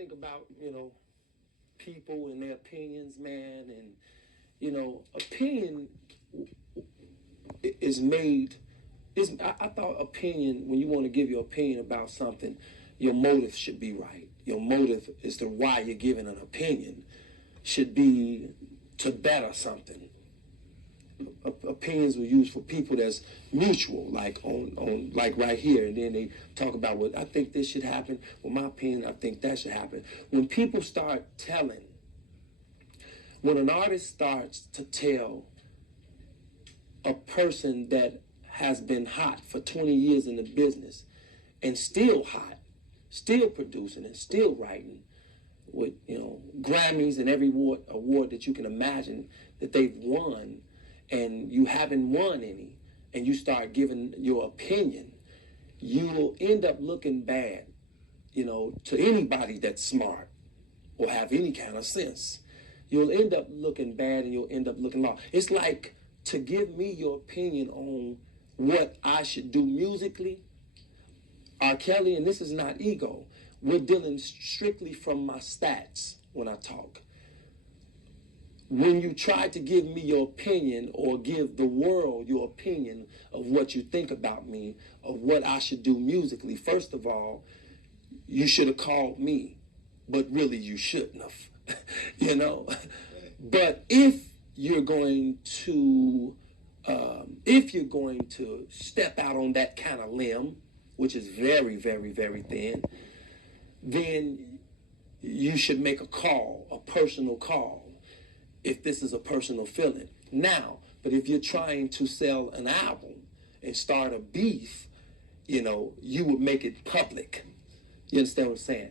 think about, people and their opinions, man, and, opinion is made, I thought opinion, when you want to give your opinion about something, your motive should be right. Your motive is to why you're giving an opinion should be to better something. Opinions were used for people that's mutual, like on like right here, and then they talk about what I think this should happen. Well, my opinion, I think that should happen. When people start telling, when an artist starts to tell a person that has been hot for 20 years in the business and still hot, still producing and still writing with, Grammys and every award that you can imagine that they've won, and you haven't won any, and you start giving your opinion, you'll end up looking bad, to anybody that's smart or have any kind of sense. You'll end up looking bad and you'll end up looking lost. It's like to give me your opinion on what I should do musically. R.Kelly, and this is not ego, we're dealing strictly from my stats when I talk. When you try to give me your opinion or give the world your opinion of what you think about me, of what I should do musically, first of all, you should have called me, but really you shouldn't have, But if you're going to step out on that kind of limb, which is very, very, very thin, then you should make a call, a personal call, if this is a personal feeling. Now, but if you're trying to sell an album and start a beef, you would make it public. You understand what I'm saying?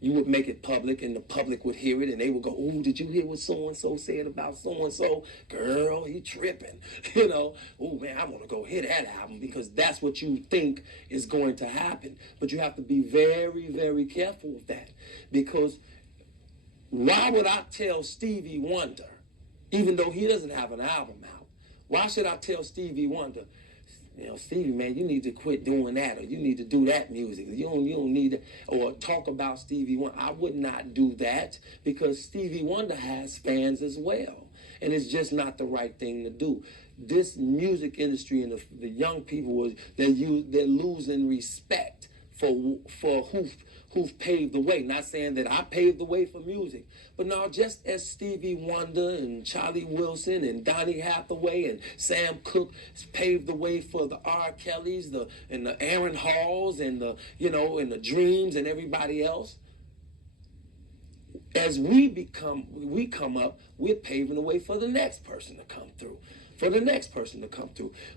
You would make it public, and the public would hear it, and they would go, "Oh, did you hear what so-and-so said about so-and-so? Girl, he tripping." "Oh, man, I want to go hear that album," because that's what you think is going to happen. But you have to be very, very careful with that, because why would I tell Stevie Wonder, even though he doesn't have an album out, why should I tell Stevie Wonder, Stevie, man, you need to quit doing that, or you need to do that music. You don't need to, or talk about Stevie Wonder. I would not do that, because Stevie Wonder has fans as well, and it's just not the right thing to do. This music industry and the young people, they're losing respect for who've paved the way. Not saying that I paved the way for music, but now just as Stevie Wonder and Charlie Wilson and Donny Hathaway and Sam Cooke paved the way for the R.Kellys, and the Aaron Halls and the and the Dreams and everybody else. As we come up, we're paving the way for the next person to come through,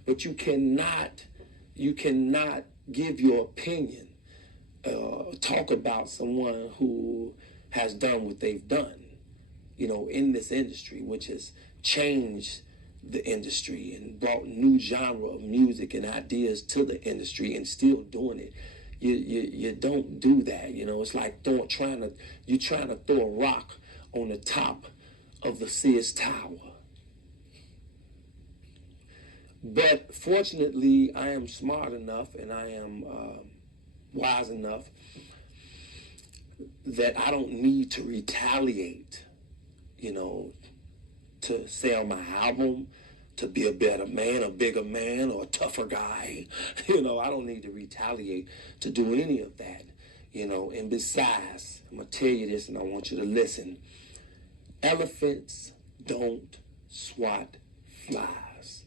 But you cannot give your opinion. Talk about someone who has done what they've done, in this industry, which has changed the industry and brought new genre of music and ideas to the industry, and still doing it. You don't do that. It's like trying to throw a rock on the top of the Sears Tower. But fortunately, I am smart enough, and I am wise enough that I don't need to retaliate, to sell my album, to be a better man, a bigger man, or a tougher guy. I don't need to retaliate to do any of that, And besides, I'm going to tell you this, and I want you to listen. Elephants don't swat flies.